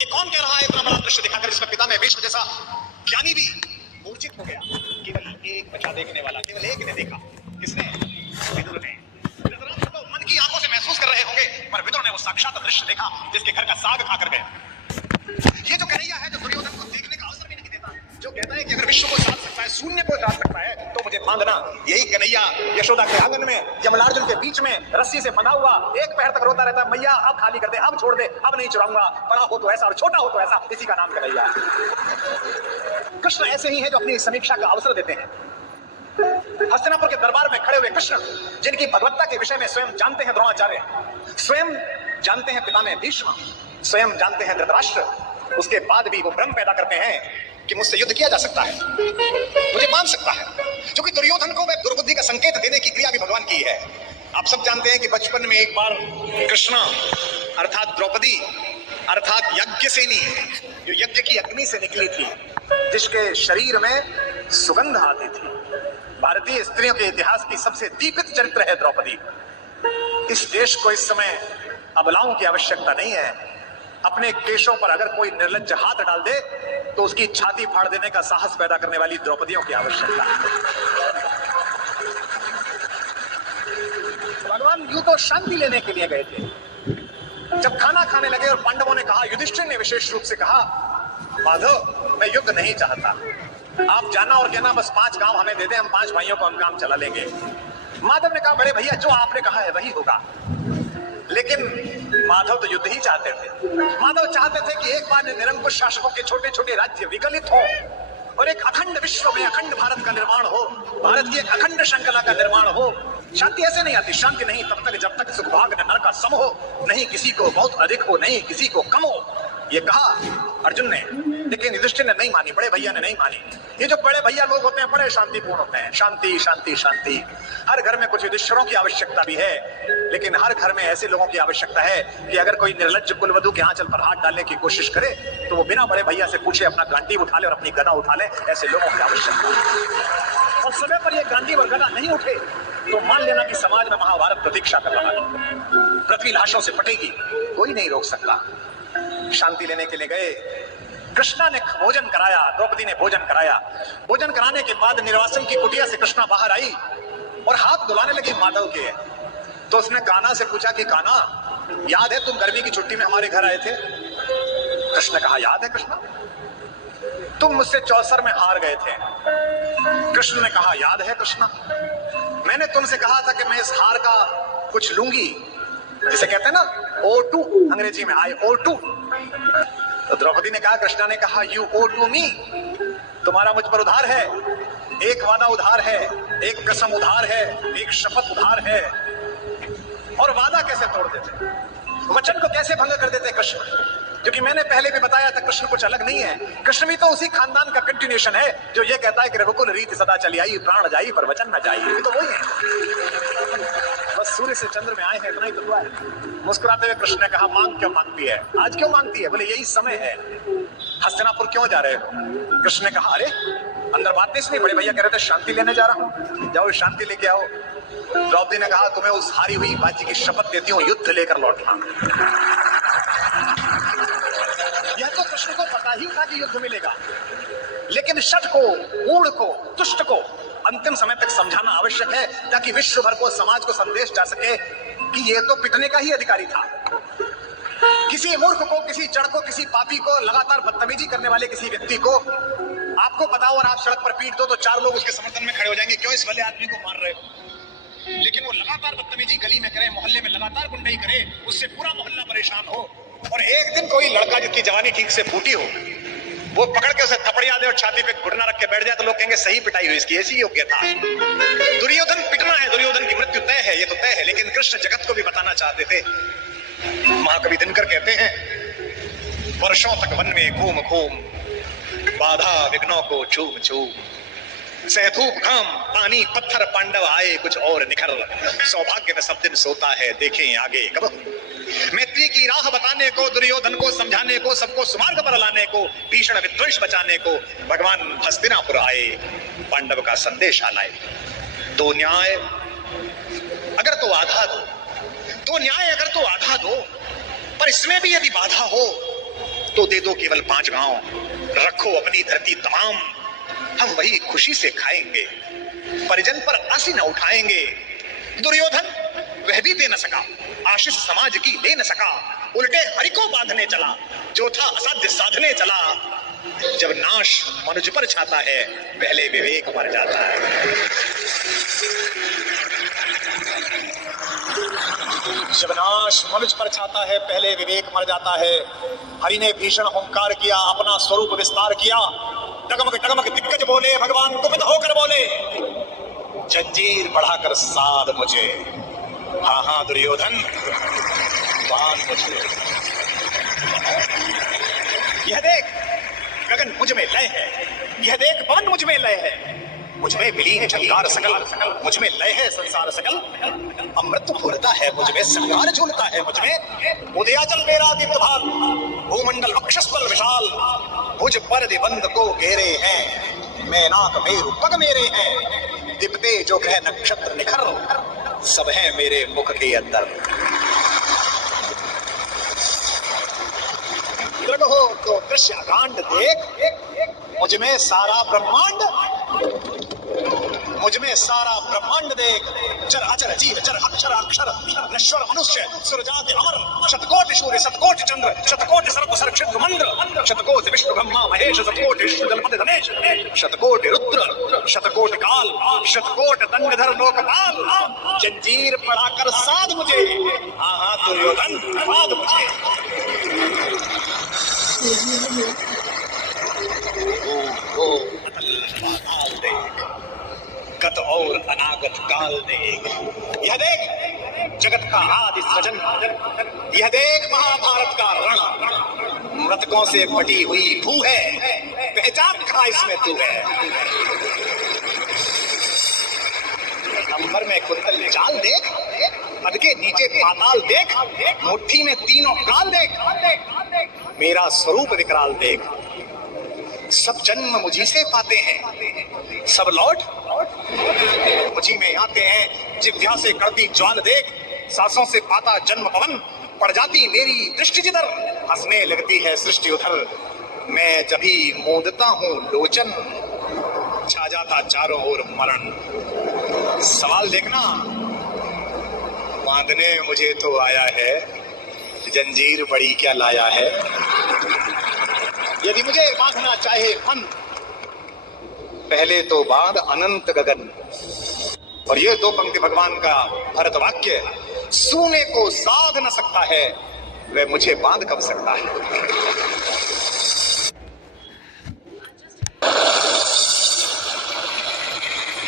ये कौन कह रहा है इतना बड़ा दृश्य दिखाकर जिसमें पिता में भीष्म जैसा ज्ञानी भी मूर्छित हो गया। केवल एक बच्चा देखने वाला, केवल एक ने देखा। किसने? विदुर ने। धृतराष्ट्र तो मन की आंखों से महसूस कर रहे होंगे, पर विदुर ने वो साक्षात दृश्य देखा जिसके घर का साग खाकर गया। ये जो कन्हैया है जो दुर्योधन को देखने का अवसर भी नहीं देता, जो कहता है कि अगर विश्व को साध सकता है, शून्य को साध सकता है, तो मुझे मांगना। यही कन्हैया यशोदा के आंगन में यमलार्जुन के बीच में रस्सी से बंधा हुआ एक पैर तक रोता रहता है, मैया अब खाली कर दे, अब छोड़ दे, अब नहीं चुराऊंगा, बड़ा हो तो ऐसा और छोटा हो तो ऐसा। इसी का नाम कन्हैया है। कृष्ण ऐसे ही है जो अपनी समीक्षा का अवसर देते हैं। हस्तिनापुर के दरबार में खड़े हुए कृष्ण, जिनकी भगवत्ता के विषय में स्वयं जानते हैं द्रोणाचार्य, स्वयं जानते हैं पिता में भीष्म, स्वयं जानते हैं धृतराष्ट्र, उसके बाद भी वो भ्रम पैदा करते हैं कि मुझसे युद्ध किया जा सकता है, मुझे मान सकता है। क्योंकि दुर्योधन को वह दुर्बुद्धि का संकेत देने की क्रिया भी भगवान की है। आप सब जानते हैं कि बचपन में एक बार कृष्णा अर्थात द्रौपदी अर्थात यज्ञसेनी, जो यज्ञ की अग्नि से निकली थी, जिसके शरीर में सुगंध आती थी, भारतीय स्त्रियों के इतिहास की सबसे दीपित चरित्र है द्रौपदी। इस देश को इस समय अबलाओं की आवश्यकता नहीं है। अपने केशों पर अगर कोई निर्लज्ज हाथ डाल दे तो उसकी छाती फाड़ देने का साहस पैदा करने वाली द्रौपदियों की आवश्यकता है। भगवान यूं तो शांति लेने के लिए गए थे। जब खाना खाने लगे और पांडवों ने कहा, युधिष्ठिर ने विशेष रूप से कहा, माधव मैं युद्ध नहीं चाहता, आप जाना और कहना बस 5 गांव हमें दे दे, हम 5 भाइयों को हम काम चला लेंगे। माधव ने कहा, बड़े भैया जो आपने कहा है वही होगा। लेकिन माधव तो युद्ध ही चाहते थे। माधव चाहते थे कि एक बार निरंकुश शासकों के छोटे छोटे राज्य विकलित हो और एक अखंड विश्व में अखंड भारत का निर्माण हो, भारत की एक अखंड श्रृंखला का निर्माण हो। शांति ऐसे नहीं आती, शांति नहीं तब तक जब तक सुखभाग नर का सम हो, नहीं किसी को बहुत अधिक हो, नहीं किसी को कम हो। ये कहा अर्जुन ने, लेकिन युधिष्ठिर ने नहीं मानी, बड़े भैया ने नहीं मानी। ये जो बड़े भैया लोग होते हैं बड़े शांतिपूर्ण होते हैं। शांति शांति शांति। हर घर में कुछ युधिष्ठिरों की आवश्यकता भी है, लेकिन हर घर में ऐसे लोगों की आवश्यकता है कि अगर कोई निर्लज्ज कुलवधू के आंचल पर हाथ डालने की कोशिश करे तो वो बिना बड़े भैया से पूछे अपना गांडी उठा ले और अपनी गदा उठा ले। ऐसे लोगों की आवश्यकता है। और समय पर ये गांडी और गदा नहीं उठे तो मान लेना कि समाज में महाभारत प्रतीक्षा कर रहा है, पृथ्वी लाशों से पटेगी, कोई नहीं रोक सकता। शांति लेने के लिए गए, कृष्णा ने भोजन कराया, द्रौपदी ने भोजन कराया। भोजन कराने के बाद निर्वासन की कुटिया से कृष्णा बाहर आई और हाथ धुलाने लगी माधव के। तो उसने कान्हा से पूछा कि कान्हा, याद है तुम गर्मी की छुट्टी में हमारे घर आए थे? कृष्ण ने कहा, याद है कृष्णा, तुम मुझसे चौसर में हार गए थे। कृष्ण ने कहा, याद है कृष्णा, मैंने तुमसे कहा था कि मैं इस हार का कुछ लूंगी, जिसे कहते हैं ना O2 अंग्रेजी में, I O2। तो द्रौपदी ने कहा, कृष्णा ने कहा, यू ओ टू मी, तुम्हारा मुझ पर उधार है, एक वादा उधार है, एक कसम उधार है, एक शपथ उधार है। और वादा कैसे तोड़ देते, वचन को कैसे भंग कर देते कृष्ण? क्योंकि मैंने पहले भी बताया था कृष्ण कुछ अलग नहीं है। कृष्ण भी तो उसी खानदान का कंटिन्यूएशन है जो ये कहता है कि रघुकुल रीति सदा चली आई, प्राण जाई पर वचन न जाई। ये तो वही है, बस सूर्य से चंद्र में आए हैं, इतना ही तो हुआ है। मुस्कुराते हुए कृष्ण ने कहा, मांग क्यों मांगती है, आज क्यों मांगती है? बोले यही समय है। हस्तिनापुर क्यों जा रहे हो? कृष्ण ने कहा, अरे अंदर बात नहीं सुनी, बड़े भैया कह रहे थे शांति लेने जा रहा हूँ, जाओ शांति लेके आओ। द्रौपदी ने कहा, तुम्हें उस हारी हुई बाजी की शपथ देती हूँ, युद्ध लेकर लौटना। यह तो कृष्ण को पता ही था कि युद्ध मिलेगा, लेकिन शठ को, मूढ़ को, दुष्ट को अंतिम समय तक समझाना आवश्यक है ताकि विश्व भर को, समाज को संदेश जा सके कि ये तो पिटने का ही अधिकारी था। किसी मूर्ख को, किसी जड़ को, किसी पापी को, लगातार बदतमीजी करने वाले किसी व्यक्ति को आपको बताओ और आप सड़क पर पीट दो तो 4 लोग उसके समर्थन में खड़े हो जाएंगे, क्यों इस भले आदमी को मार रहे हो? लेकिन वो लगातार बदतमीजी गली में करे, मोहल्ले में लगातार गुंडाई करे, उससे पूरा मोहल्ला परेशान हो, और एक दिन कोई लड़का जिसकी जवानी ठीक से फूटी हो वो पकड़ के उसे थपड़िया दे और छाती पे घुटना रख के बैठ जाए तो लोग कहेंगे सही पिटाई हुई इसकी, ऐसी योग्यता। दुर्योधन पिटना है, दुर्योधन की मृत्यु तय है, ये तो तय है। लेकिन कृष्ण जगत को भी बताना चाहते थे। महाकवि दिनकर कहते हैं, वर्षों तक वन में घूम घूम, बाधा विघ्नों को चूम चूम, सहधूप घाम पानी पत्थर पांडव आए कुछ और निखर, सौभाग्य में सब दिन सोता है देखें आगे कब। मैत्री की राह बताने को, दुर्योधन को समझाने को, सबको सुमार्ग पर लाने को, भीषण विद्वेष बचाने को भगवान हस्तिनापुर आए, पांडव का संदेश लाए। दो न्याय अगर तो आधा दो, दो न्याय अगर तो आधा दो, पर इसमें भी यदि बाधा हो तो दे दो केवल 5 गांव, रखो अपनी धरती तमाम, हम वही खुशी से खाएंगे, परिजन पर आसी न उठाएंगे। दुर्योधन वह भी दे न सका, आशीष समाज की ले न सका, उल्टे हरि को बांधने चला, जो था असाध्य साधने चला। जब नाश मनुज पर छाता है, पहले विवेक मर जाता है। जब नाश मनुज पर छाता है, पहले विवेक मर जाता है। हरि ने भीषण हुंकार किया, अपना स्वरूप विस्तार किया, डगमग डगमग दिग्गज बोले, भगवान कुपित होकर बोले, जंजीर बढ़ाकर साध मुझे। हाँ हाँ दुर्योधन, बांध मुझे। यह देख गगन मुझ में लय है, यह देख पवन मुझ में लय है, मुझ में विलीन झंकार सकल, मुझ में लय है संसार सकल। अमृत फूलता है मुझ में, संगार झूलता है मुझ में, उदयाचल मेरा दीप्त भाल, भूमंडल वक्षस्थल विशाल, भुज पर दिबंध को घेरे हैं, मैनाक मेरु पग मेरे हैं, दिपते जो ग्रह नक्षत्र निखर, सब है मेरे मुख के अंदर। दृढ़ हो तो दृश्य कांड देख, मुझ में सारा ब्रह्मांड, मुझ में सारा ब्रह्मांड देख। चर अचर जीव चर अक्षर अक्षर, नश्वर मनुष्य सुरजाति अमर, शतकोटि सूर्य शतकोटि चंद्र, शतकोटि सर्प सर्वक्षित मंद्र, शतकोटि विष्णु ब्रह्मा महेश, शतकोटि जलपति धनेश, शतकोटि रुद्र, शतकोटि काल, शतकोटि दंडधर लोकपाल, जंजीर पढ़ाकर साध मुझे। हाँ हाँ दुर्योधन, साध मुझे। पाताल देख, गत और अनागत काल देख, यह देख जगत का आदि सृजन, यह देख महाभारत का रण, मृतकों से पटी हुई भू है, पहचान कहाँ इसमें तू है। अंबर में कुंतल जाल देख, पद के नीचे पाताल देख, मुट्ठी में तीनों काल देख, मेरा स्वरूप विकराल देख। सब जन्म मुझी से पाते हैं, सब लौट मुझी में आते हैं। जिह्वा से करती ज्वाल देख, सांसों से पाता जन्म पवन, पड़ जाती मेरी दृष्टि जिधर, हंसने लगती है सृष्टि उधर। मैं जभी मूंदता हूँ लोचन, छा जाता चारों ओर मरण। सवाल देखना, बांधने मुझे तो आया है, जंजीर बड़ी क्या लाया है। यदि मुझे बांधना चाहे मन, पहले तो बांध अनंत गगन। और ये 2 पंक्ति भगवान का भरत वाक्य, सूने को साध न सकता है, वह मुझे बांध कब सकता है।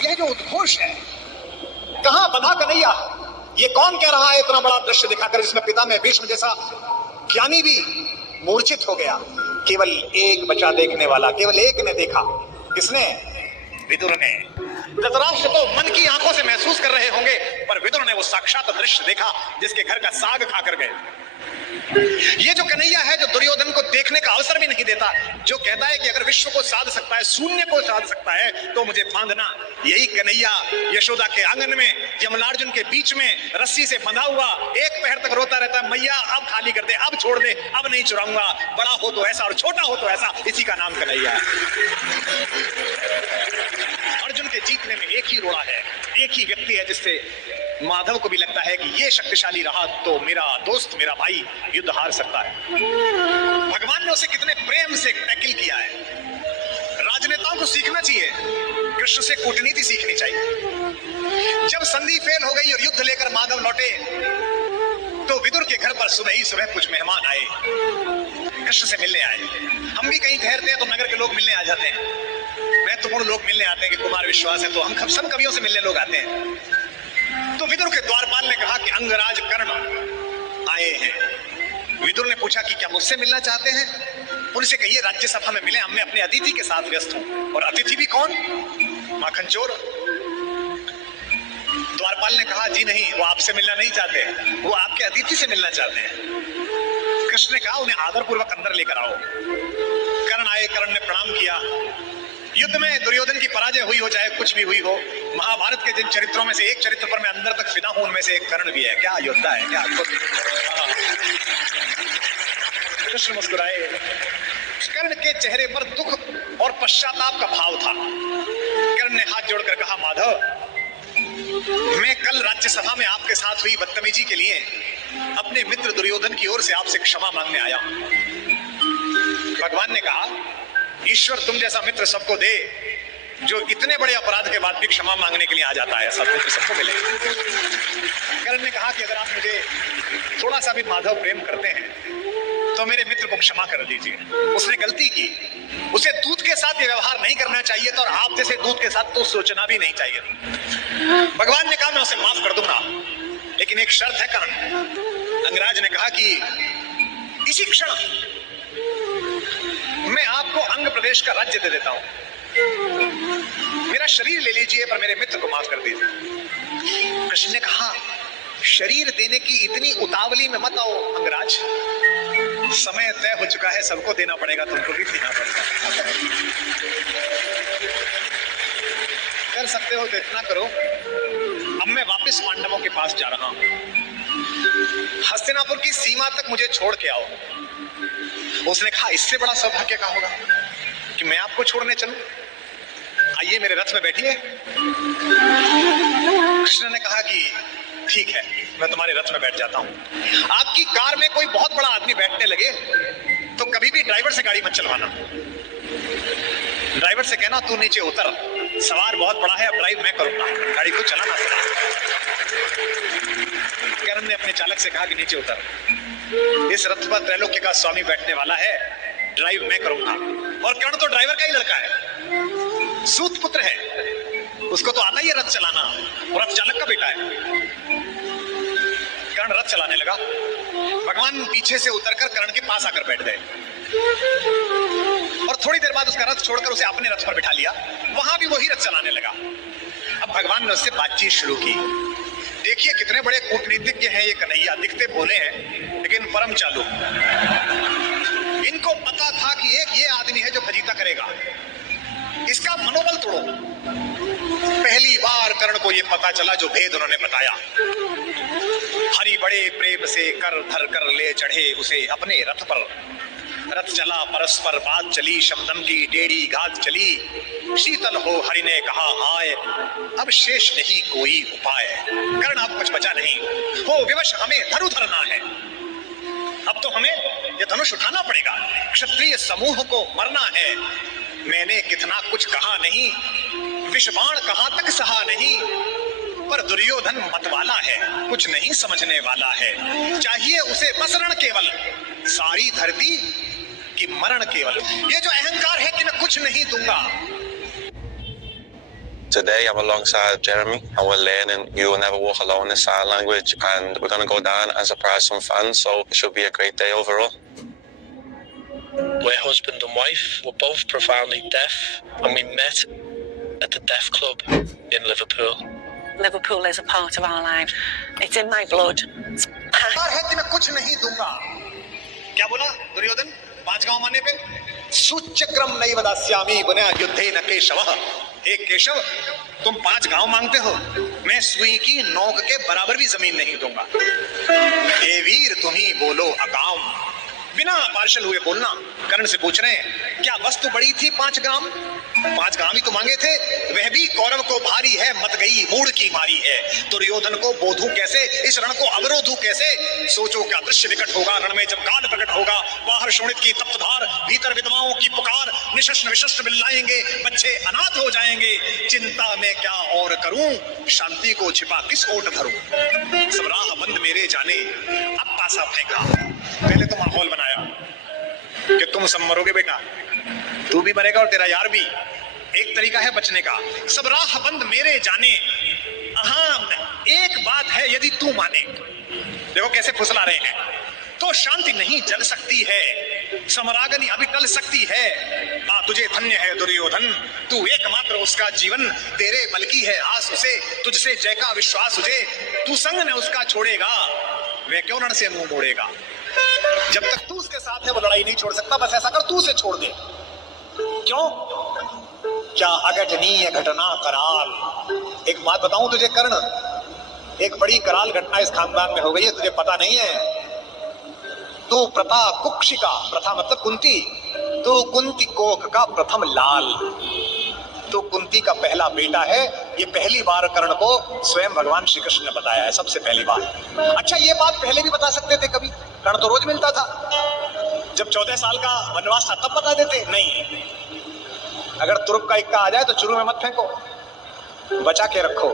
यह जो उद्घोष है, कहां बंधा कन्हैया, ये कौन कह रहा है इतना बड़ा दृश्य दिखाकर, जिसमें पिता में भीष्म जैसा ज्ञानी भी मूर्छित हो गया। केवल एक बचा देखने वाला, केवल एक ने देखा। किसने? विदुर ने। धृतराष्ट्र तो मन की आंखों से महसूस कर रहे होंगे, पर विदुर ने वो साक्षात दृश्य देखा जिसके घर का साग खाकर गए। ये जो कन्हैया है, जो दुर्योधन को देखने का अवसर भी नहीं देता, जो कहता है कि अगर विश्व को साध सकता है, शून्य को साध सकता है, तो मुझे बांधना। यही कन्हैया यशोदा के आंगन में यमलार्जुन के बीच में रस्सी से बंधा हुआ 1 पहर तक रोता रहता है, मैया अब खाली कर दे, अब छोड़ दे, अब नहीं चुराऊंगा। बड़ा हो तो ऐसा और छोटा हो तो ऐसा, इसी का नाम कन्हैया है। अर्जुन के जीतने में एक ही रोड़ा है, एक ही व्यक्ति है जिससे माधव को भी लगता है कि ये शक्तिशाली रहा तो मेरा दोस्त, मेरा भाई युद्ध हार सकता है। भगवान ने उसे कितने प्रेम से टैकल किया है। राजनेताओं को सीखना चाहिए, कृष्ण से कूटनीति सीखनी चाहिए। जब संधि फेल हो गई और युद्ध लेकर माधव लौटे, तो विदुर के घर पर सुबह ही सुबह कुछ मेहमान आए, कृष्ण से मिलने आए। हम भी कहीं ठहरते हैं तो नगर के लोग मिलने आ जाते हैं, महत्वपूर्ण लोग मिलने आते हैं कि कुमार विश्वास है, तो हम सब कवियों से मिलने लोग आते हैं। तो विदुर के द्वारपाल ने कहा कि अंगराज कर्ण आए हैं। विदुर ने पूछा कि क्या मुझसे मिलना चाहते हैं? उनसे कहिए राज्यसभा में मिले, मैं अपने अतिथि के साथ व्यस्त हूं। और अतिथि भी कौन? माखन चोर। द्वारपाल ने कहा जी नहीं, वो आपसे मिलना नहीं चाहते, वो आपके अतिथि से मिलना चाहते हैं। कृष्ण ने कहा उन्हें आदरपूर्वक अंदर लेकर आओ। कर्ण आए, कर्ण ने प्रणाम किया। युद्ध में दुर्योधन की पराजय हुई हो चाहे कुछ भी हुई हो, महाभारत के जिन चरित्रों में से एक चरित्र पर मैं अंदर तक फिदा हूं, उनमें से एक कर्ण भी है। क्या योद्धा है, क्या अद्भुत। कृष्ण मुस्कुराए। कर्ण के चेहरे पर दुख और पश्चाताप का भाव था। कर्ण ने हाथ जोड़कर कहा, माधव, मैं कल राज्यसभा में आपके साथ हुई बदतमीजी के लिए अपने मित्र दुर्योधन की ओर से आपसे क्षमा मांगने आया हूं। भगवान ने कहा, ईश्वर तुम जैसा मित्र सबको दे जो इतने बड़े अपराध के बाद भी क्षमा मांगने के लिए आ जाता है। सब मित्र सबको मिले। कर्ण ने कहा कि अगर आप मुझे थोड़ा सा भी माधव प्रेम करते हैं तो मेरे मित्र को क्षमा कर दीजिए। उसने गलती की, उसे दूध के साथ ये व्यवहार नहीं करना चाहिए था और आप जैसे दूध के साथ तो सोचना भी नहीं चाहिए था। भगवान ने कहा, मैं उसे माफ कर दूंगा, लेकिन एक शर्त है कर्ण। अंगराज ने कहा कि इसी क्षण मैं आपको अंग प्रदेश का राज्य दे देता हूं। मेरा शरीर ले लीजिए पर मेरे मित्र को माफ कर दीजिए। कृष्ण ने कहा, शरीर देने की इतनी उतावली में मत आओ अंगराज, समय तय हो चुका है, सबको देना पड़ेगा, तुमको भी देना पड़ेगा। कर सकते हो तो इतना करो, अब मैं वापस पांडवों के पास जा रहा हूं। हस्तिनापुर की सीमा तक मुझे छोड़ के आओ। उसने कहा, इससे बड़ा सौभाग्य क्या होगा कि मैं आपको छोड़ने चलूं? आइए मेरे रथ में बैठिए। कृष्ण ने कहा कि ठीक है, मैं तुम्हारे रथ में बैठ जाता हूं। आपकी कार में कोई बहुत बड़ा आदमी बैठने लगे तो कभी भी ड्राइवर से गाड़ी मत चलवाना। ड्राइवर से कहना, तू नीचे उतर, सवार बहुत बड़ा है, अब ड्राइव मैं करूंगा, गाड़ी को चलाना। कर्ण ने अपने चालक से कहा कि नीचे उतर, इस रथ पर त्रैलोक्य का स्वामी बैठने वाला है, ड्राइव मैं करूंगा। और कर्ण तो ड्राइवर का ही लड़का है, सूत पुत्र है, उसको तो आता ही है रथ चलाना, और रथ चालक का बेटा है। कर्ण रथ चलाने लगा। भगवान पीछे से उतरकर कर्ण के पास आकर बैठ गए और थोड़ी देर बाद उसका रथ छोड़कर उसे अपने रथ पर बिठा लिया। वहां भी वही रथ चलाने लगा। अब भगवान ने उससे बातचीत शुरू की। देखिए कितने बड़े कूटनीतिज्ञ हैं ये कन्हैया, दिखते भोले हैं लेकिन परम चालू। इनको पता था कि एक ये आदमी है जो फजीता करेगा, इसका मनोबल तोड़ो। पहली बार कर्ण को ये पता चला जो भेद उन्होंने बताया। हरि बड़े प्रेम से कर धर कर ले चढ़े उसे अपने रथ पर। रथ चला परस्पर बात चली, शमदम की टेढ़ी घात चली। शीतल हो हरि ने कहा हाय, अब शेष नहीं कोई उपाय। कर्ण अब कुछ बचा नहीं, हो विवश हमें धनु धरना है। अब तो हमें ये धनुष उठाना पड़ेगा, क्षत्रिय समूह को मरना है। मैंने कितना कुछ कहा नहीं, विषबाण कहां तक सहा नहीं, पर दुर्योधन मतवाला है, कुछ नहीं समझने वाला है। चाहिए उसे बस रण केवल, सारी धरती की मरण केवल। ये जो अहंकार है कि मैं कुछ नहीं दूंगा। Today I'm alongside Jeremy and we're learning You Will Never Walk Alone in sign language, and we're going to go down and surprise some fans, so it should be a great day overall. We're husband and wife, we're both profoundly deaf, and we met at the Deaf Club in Liverpool. Liverpool is a part of our life. It's in my blood. है कि मैं कुछ नहीं दूंगा। क्या बोला दुर्योधन 5 गांव माने पे? सूच्यग्रम नैव दास्यामि पुनः युद्धे न केशवः। हे केशव, तुम 5 गांव मांगते हो, मैं सुई की नोक के बराबर भी जमीन नहीं दूंगा। हे वीर, तुम ही बोलो अकाम। बिना पार्शल हुए बोलना। कर्ण से पूछ रहे हैं, क्या वस्तु बड़ी थी 5 ग्राम? 5 ग्राम ही तो मांगे थे, वह भी कौरव को भारी है, मत गई मूड की मारी है। दुर्योधन को बोधू कैसे, इस रण को अवरोधू कैसे? सोचो क्या दृश्य विकट होगा रण में जब काल प्रकट होगा। बाहर शोणित की तप्त धार, भीतर विधवाओं की पुकार, निशस्त्र विशस्त्र मिलाएंगे, बच्चे अनाथ हो जाएंगे। चिंता में क्या और करूं, शांति को छिपा किस ओट धरूं। सब राह बंद मेरे जाने, अब पासा फेंका। पहले तो माहौल बनाया कि तुम सब मरोगे बेटा, तू भी मरेगा और तेरा यार भी। एक तरीका है बचने का, सब राह बंद मेरे जाने। हाँ, एक बात है यदि तू माने, देखो कैसे फुसला रहे हैं, तो शांति नहीं जल सकती है, समरागनी अभी टल सकती है। तुझे धन्य है दुर्योधन, तू एकमात्र उसका जीवन, तेरे बल की है आस उसे, तुझसे जय का विश्वास उसे। तू संग न उसका छोड़ेगा, वह क्यों रण से मुंह मोड़ेगा। जब तक तू उसके साथ है वो लड़ाई नहीं छोड़ सकता। बस ऐसा कर, तू उसे छोड़ दे। क्यों? क्या अघटनीय घटना कराल। एक बात बताऊं तुझे कर्ण, एक बड़ी कराल घटना इस खानदान में हो गई है, तुझे पता नहीं है। तू प्रथा कुक्षिका, प्रथा मतलब कुंती, तू कुंती कोख का प्रथम लाल, तो कुंती का पहला बेटा है। ये पहली बार कर्ण को स्वयं भगवान श्री कृष्ण ने बताया है, सबसे पहली बार। अच्छा, ये बात पहले भी बता सकते थे कभी, कर्ण तो रोज मिलता था। जब 14 साल का वनवास था तब बता देते, नहीं। अगर तुरुप का इक्का आ जाए तो चुरू में मत फेंको, बचा के रखो,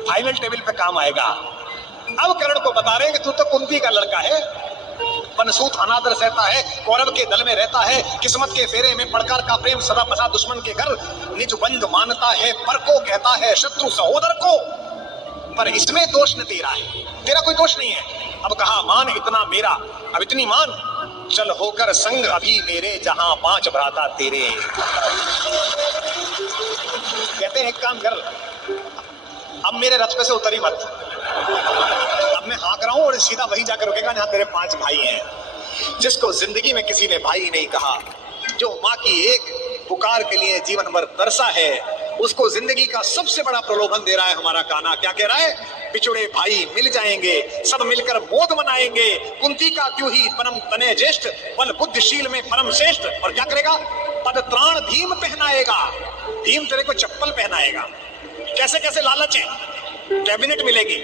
फाइनल टेबल पे काम आएगा। अब कर्ण को बता रहे हैं कि तू तो कुंती का लड़का है, पनसूत अनादर सहता है, कौरव के दल में रहता है, किस्मत के फेरे में पड़कर का प्रेम सदा फंसा दुश्मन के घर, निज बंधु मानता है, पर को कहता है शत्रु सहोदर को। पर इसमें दोष न तेरा है, तेरा कोई दोष नहीं है। अब कहा मान इतना मेरा, अब इतनी मान, चल होकर संग अभी मेरे, जहां 5 भ्राता तेरे। कहते हैं एक काम कर, अब मेरे रथ पे से उतरी मत, अब मैं हाँक रहा हूं और सीधा वहीं जाकर रुकेगा जहां तेरे 5 भाई हैं। जिसको जिंदगी में किसी ने भाई नहीं कहा, जो माँ की एक पुकार के लिए जीवन भर तरसा है, उसको जिंदगी का सबसे बड़ा प्रलोभन दे रहा है हमारा कान्हा। क्या कह रहा है? बिछुड़े भाई मिल जाएंगे, सब मिलकर मोद मनाएंगे, कुंती का त्यों ही परम तने ज्येष्ठ, बल बुद्धिशील में परम श्रेष्ठ। और क्या करेगा? पद त्राण भीम पहनाएगा, भीम तेरे को चप्पल पहनाएगा। कैसे कैसे लालच है, कैबिनेट मिलेगी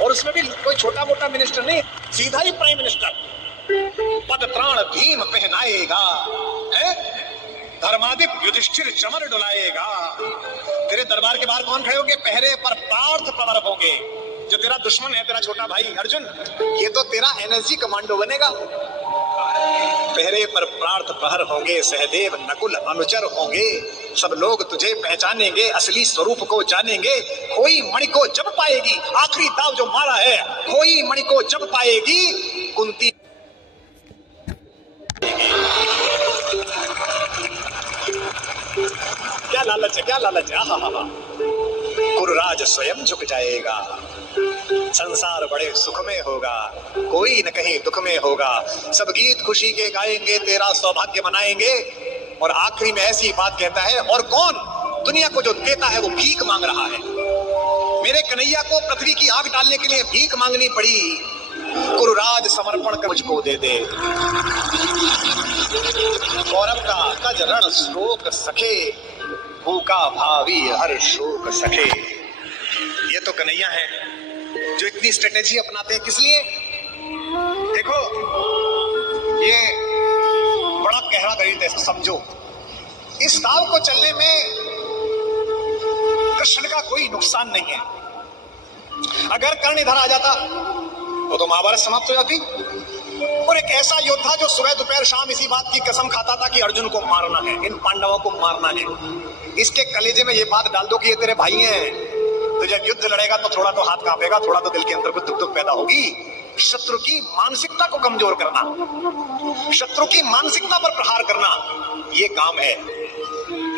और उसमें भी कोई छोटा मोटा मिनिस्टर नहीं, सीधा ही प्राइम मिनिस्टर। पद त्राण भीम पहनाएगा, है धर्माधिप युधिष्ठिर चमर डुलाएगा। तेरे दरबार के बाहर कौन खड़े होंगे? पहरे पर पार्थ प्रवर होंगे। जो तेरा दुश्मन है, तेरा छोटा भाई अर्जुन, ये तो तेरा एनर्जी कमांडो बनेगा। पहरे पर पार्थ प्रहर होंगे, सहदेव नकुल अनुचर होंगे, सब लोग तुझे पहचानेंगे, असली स्वरूप को जानेंगे। खोई मणि को जब पाएगी, आखिरी दाव जो मारा है, खोई मणि को जब पाएगी कुंती। क्या लालच है, क्या लालच है। आहा, कुरुराज स्वयं झुक जाएगा, संसार बड़े सुख में होगा, कोई न कहीं दुख में होगा। सब गीत खुशी के गाएंगे, तेरा सौभाग्य मनाएंगे। और आखिरी में ऐसी बात कहता है, और कौन दुनिया को जो देता है वो भीख मांग रहा है। मेरे कन्हैया को पृथ्वी की आग डालने के लिए भीख मांगनी पड़ी, कुरुराज समर्पण कर मुझको दे दे। कौरव का तज रण शोक सखे, भूखा भावी हर शोक सखे। ये तो कन्हैया है जो इतनी स्ट्रेटेजी अपनाते हैं। किस लिए? देखो, ये बड़ा गहरा गणित है, समझो। इस दाव को चलने में कृष्ण का कोई नुकसान नहीं है। अगर कर्ण इधर आ जाता तो महाभारत समाप्त हो जाती। और एक ऐसा योद्धा जो सुबह दोपहर शाम इसी बात की कसम खाता था कि अर्जुन को मारना है, इन पांडवों को मारना है, इसके कलेजे में ये बात डाल दो कि ये तेरे भाई हैं, तो जब युद्ध लड़ेगा तो थोड़ा तो हाथ कांपेगा, थोड़ा तो दिल के अंदर कुछ दुख दुख पैदा होगी। शत्रु की मानसिकता को कमजोर करना, शत्रु की मानसिकता पर प्रहार करना, ये काम है।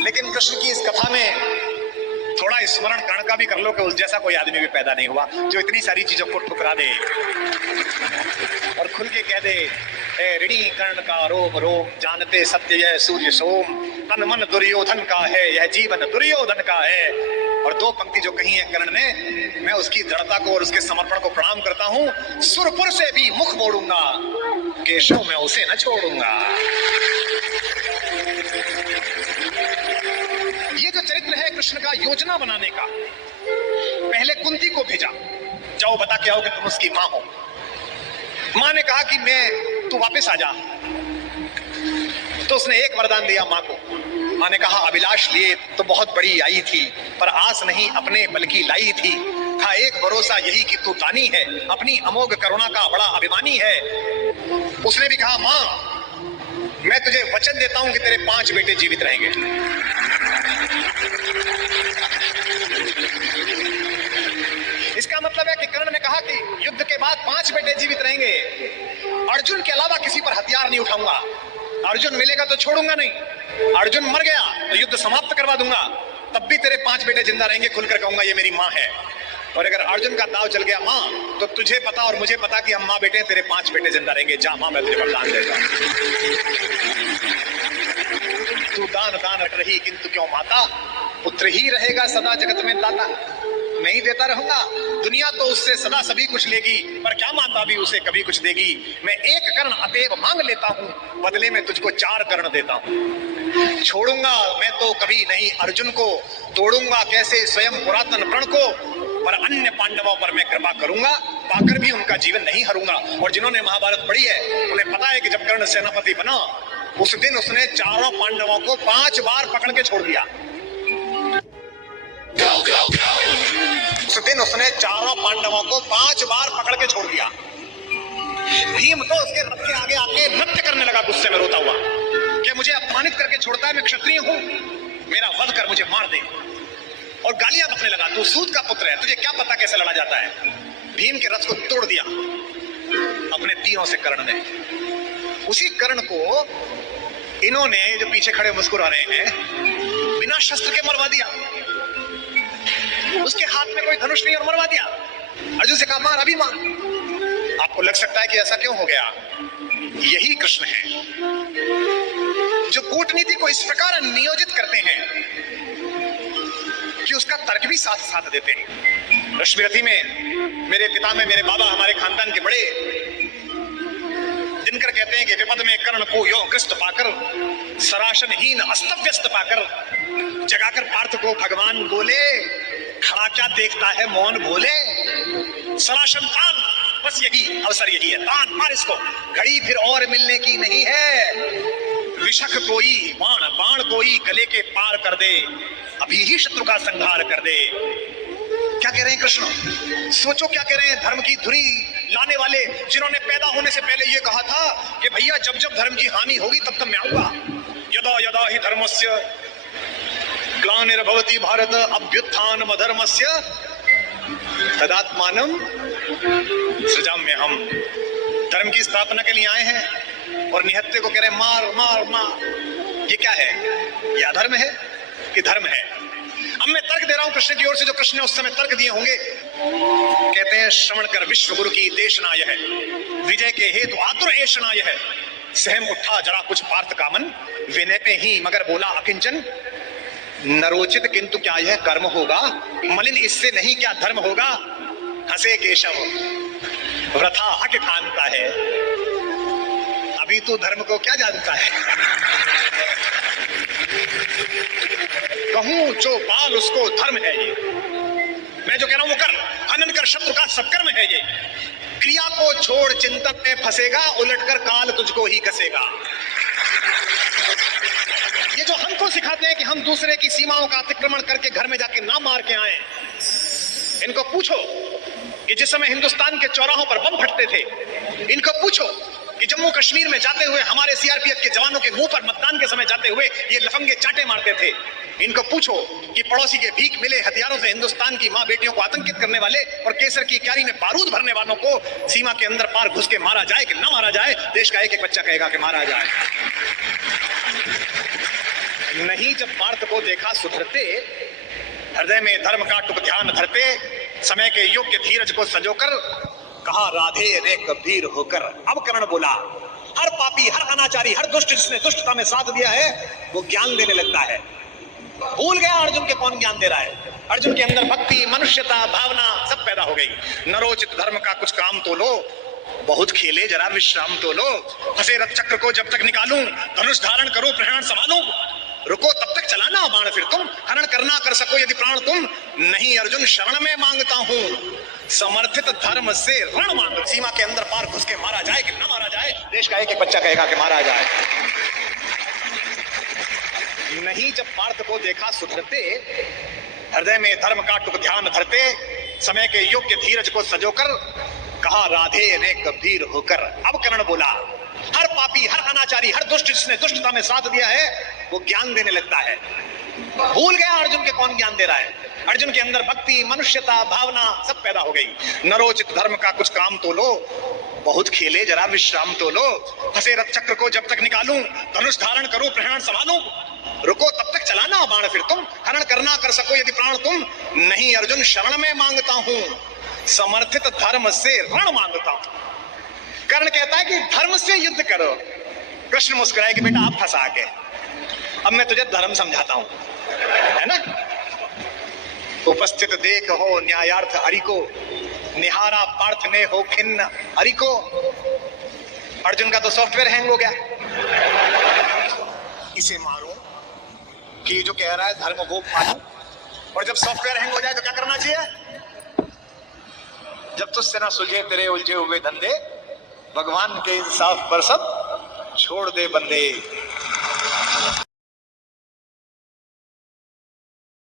लेकिन कृष्ण की इस कथा में थोड़ा स्मरण कर्ण का भी कर लो कि उस जैसा कोई आदमी भी पैदा नहीं हुआ जो इतनी सारी चीजों को ठुकरा दे और खुल के कह दे, ऋणी कर्ण का रोम रोम, जानते सत्य यह सूर्य सोम, तन मन दुर्योधन का है, यह जीवन दुर्योधन का है। और 2 पंक्ति जो कही है कर्ण ने, मैं उसकी दृढ़ता को और उसके समर्पण को प्रणाम करता हूं। सुरपुर से भी मुख मोड़ूंगा, केशव में उसे न छोड़ूंगा। ये जो चरित्र है कृष्ण का योजना बनाने का, पहले कुंती को भेजा, जाओ बता के आओ कि तुम उसकी मां हो। मां ने कहा कि तू वापस आ जा, तो उसने एक वरदान दिया मां को। मां ने कहा, अभिलाष लिए तो बहुत बड़ी आई थी, पर आस नहीं अपने बल्कि लाई थी। था एक भरोसा यही कि तू दानी है, अपनी अमोघ करुणा का बड़ा अभिमानी है। उसने भी कहा, मां मैं तुझे वचन देता हूं कि तेरे 5 बेटे जीवित रहेंगे। इसका मतलब है कि कर्ण ने कहा कि युद्ध के बाद 5 बेटे जीवित रहेंगे, अर्जुन के अलावा किसी पर हथियार नहीं उठाऊंगा। अर्जुन मिलेगा तो छोड़ूंगा नहीं, अर्जुन मर गया तो युद्ध समाप्त करवा दूंगा, तब भी तेरे 5 बेटे जिंदा रहेंगे। खुलकर कहूंगा ये मेरी माँ है। और अगर अर्जुन का दाव चल गया माँ, तो तुझे पता और मुझे पता कि हम माँ बेटे, तेरे 5 बेटे जिंदा रहेंगे। जा माँ, मैं तुझे वरदान देता हूं। तू दान दान रही किंतु क्यों माता, पुत्र ही रहेगा सदा जगत में दाता। मैं ही देता रहूंगा। दुनिया तो उससे सदा सभी कुछ लेगी, पर क्या माता भी उसे कभी कुछ देगी। मैं एक कर्ण अतएव मांग लेता हूँ, बदले में तुझको 4 कर्ण देता हूँ। छोड़ूंगा मैं तो कभी नहीं अर्जुन को, तोड़ूंगा कैसे स्वयं पुरातन प्रण को, पर अन्य पांडवों पर मैं कृपा करूंगा, पाकर भी उनका जीवन नहीं हरूंगा। और जिन्होंने महाभारत पढ़ी है उन्हें पता है कि जब कर्ण सेनापति बना उस दिन उसने चारों पांडवों को 5 बार पकड़ के छोड़ दिया। उस दिन उसने चारों पांडवों को 5 बार पकड़ के छोड़ दिया। भीम तो उसके रथ के आगे आके नृत्य करने लगा, गुस्से में रोता हुआ कि मुझे अपमानित करके छोड़ता है, मैं क्षत्रिय हूं, मेरा वध कर मुझे मार दे। और गालियां बकने लगा, तू सूत का पुत्र है, तुझे क्या पता कैसे लड़ा जाता है। भीम के रथ को तोड़ दिया अपने तीरों से कर्ण ने। उसी कर्ण को इन्होंने, जो पीछे खड़े मुस्कुरा रहे हैं, बिना शस्त्र के मरवा दिया। उसके हाथ में कोई धनुष नहीं और मरवा दिया। अर्जुन से कहा मार, अभी मार। आपको लग सकता है कि ऐसा क्यों हो गया। यही कृष्ण है जो कूटनीति को इस प्रकार नियोजित करते हैं कि उसका तर्क भी साथ साथ देते हैं। रश्मिरथी में मेरे पिता में मेरे बाबा, हमारे खानदान के बड़े दिनकर कहते हैं कि विपद में कर्ण को यो ग्रस्त पाकर, सराशनहीन अस्तव्यस्त पाकर, जगाकर पार्थ को भगवान बोले, खड़ा क्या देखता है मौन बोले। सराशन तान, बस यही अवसर यही है, तान मार इसको, घड़ी फिर और मिलने की नहीं है। विषख कोई बाण, बाण कोई गले के पार कर दे, अभी ही शत्रु का संहार कर दे। क्या कह रहे हैं कृष्ण, सोचो क्या कह रहे हैं। धर्म की धुरी लाने वाले, जिन्होंने पैदा होने से पहले ये कहा था कि भैया जब जब धर्म की हानि होगी तब तब मैं आऊंगा। यदा यदा ही धर्मस्य ग्लानिर्भवति भारत अभ्युत्थानम अधर्मस्य तदात्मानम सृजाम्यहम्। धर्म की स्थापना के लिए आए हैं और निहत्थे को कह रहे हैं मार मार मार। ये क्या है, ये अधर्म है कि धर्म है। अब मैं तर्क दे रहा हूं कृष्ण की ओर से, जो कृष्ण ने उस समय तर्क दिए होंगे। कहते हैं श्रवण कर विश्व गुरु की देशना यह, विजय के हेतु आतुर ऐशना यह। सहम उठा जरा कुछ पार्थ कामन, विनय पे ही मगर बोला अकिंचन। नरोचित किंतु क्या यह कर्म होगा, मलिन इससे नहीं क्या धर्म होगा। हंसे केशव व्रथा हक ठानता है, अभी तू धर्म को क्या जानता है। कहूं जो बाल उसको धर्म है ये, मैं जो कह रहा हूं वो कर, हनन कर शत्रु का सत्कर्म है ये। क्रिया को छोड़ चिंतन में फंसेगा, उलटकर काल तुझको ही कसेगा। ये जो हमको सिखाते हैं कि हम दूसरे की सीमाओं का अतिक्रमण करके घर में जाके ना मार के आए, इनको पूछो कि जिस समय हिंदुस्तान के चौराहों पर बम फटते थे, इनको पूछो कि जम्मू कश्मीर में जाते हुए हमारे सीआरपीएफ के जवानों के मुंह पर मतदान के समय जाते हुए ये लफंगे चाटे मारते थे। इनको पूछो कि पड़ोसी के भीख मिले हथियारों से हिंदुस्तान की मां बेटियों को आतंकित करने वाले और केसर की क्यारी में बारूद भरने वालों को सीमा के अंदर पार घुस के मारा जाए कि ना मारा जाए। देश का एक एक बच्चा कहेगा कि मारा जाए। नहीं जब पार्थ को देखा सुधरते, हृदय में धर्म का टुक ध्यान धरते, समय के योग्य धीरज को संजोकर कहा राधे रे कबीर होकर। अब कर्ण बोला, हर पापी, हर अनाचारी, हर दुष्ट जिसने दुष्टता में साथ दिया है वो ज्ञान देने लगता है। भूल गया अर्जुन के कौन ज्ञान दे रहा है। अर्जुन के अंदर भक्ति, मनुष्यता, भावना सब पैदा हो गई। नरोचित धर्म का कुछ काम तो लो, बहुत खेले जरा विश्राम तो लो। फंसे रथ चक्र को जब तक निकालूं, धनुष धारण करो प्रहरण संभालूं। रुको तब तक चलाना बाण फिर तुम, हरण करना कर सको यदि प्राण तुम। नहीं अर्जुन शरण में मांगता हूं, समर्थित धर्म से रण मांग। सीमा के अंदर पार घुस के मारा जाए कि ना मारा जाए। देश का एक एक बच्चा कहेगा कि मारा जाए। नहीं जब पार्थ को देखा सुधरते, हृदय में धर्म का टुक ध्यान धरते, समय के योग्य धीरज को संजोकर कहा राधे रे कबीर होकर। अब कर्ण बोला, हर पापी, हर अनाचारी, हर दुष्ट जिसने दुष्टता में साथ दिया है वो ज्ञान देने लगता है। भूल गया अर्जुन के कौन ज्ञान दे रहा है। अर्जुन के अंदर भक्ति, मनुष्यता, भावना सब पैदा हो गई। नरोचित धर्म का कुछ काम तो लो, बहुत खेले जरा विश्राम तो लो। फंसे रथ चक्र को जब तक निकालूं, धनुष धारण करो प्रहरण संभालूं। रुको तब तक चलाना बाण फिर तुम, हरण करना कर सको यदि प्राण तुम। नहीं अर्जुन शरण में मांगता हूं, समर्थित धर्म से रण मांगता हूं। कर्ण कहता है कि धर्म से युद्ध करो। कृष्ण मुस्कुराए कि बेटा आप फंसा के, अब मैं तुझे धर्म समझाता हूं, है ना। उपस्थित देख हो न्यायार्थ अरिको, निहारा पार्थ ने हो खिन्न अरिको। अर्जुन का तो सॉफ्टवेयर हैंग हो गया। इसे मारो कि ये जो कह रहा है धर्म वो पालो, और जब सॉफ्टवेयर हैंग हो जाए तो क्या करना चाहिए? जब तुझसे ना सुलझे तेरे उलझे हुए धंधे, भगवान के इंसाफ पर सब छोड़ दे बंदे।